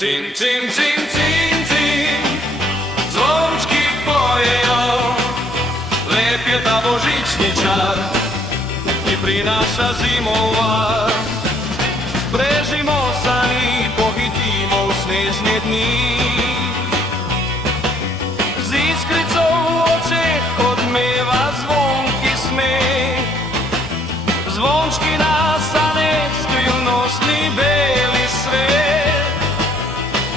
Cin, cin, cin, cin, cin, zvončky pojejo, lep je ta božičný čar, ti prináša zimová. Prežimo sani, pohitimo v snežne dni, z iskricou v očech odmeva zvonky smech. Zvončky nás sane, skrivnostný beli svet,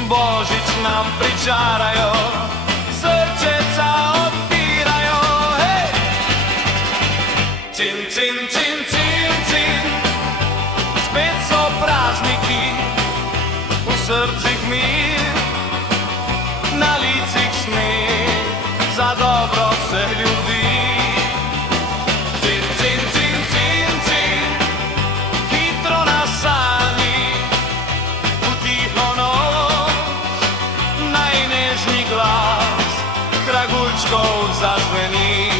Božič nám pričárajo, srdčeca otvírajo, hej! Cin, cin, cin, cin, cin, späť so prázdniky, v srdcich mír, na lícich smiech, za dobro vseh ľudí. Cin, cin, cin, cin, cin, chytro nás sáni, tu ticho noc, najnežný glas kraguľčkou zazvení.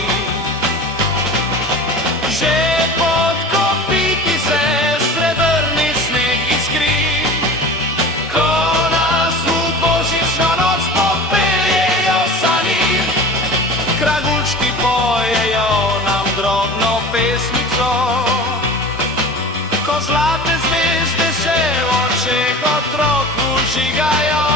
Že pod kopíky se srebrný sneh iskrí, ko nás u božičná noc popeliejo sani. Kraguľčky pojejo nám drobnou pesmicou, ko zlaté zviezdy se v očech otroku žigajo.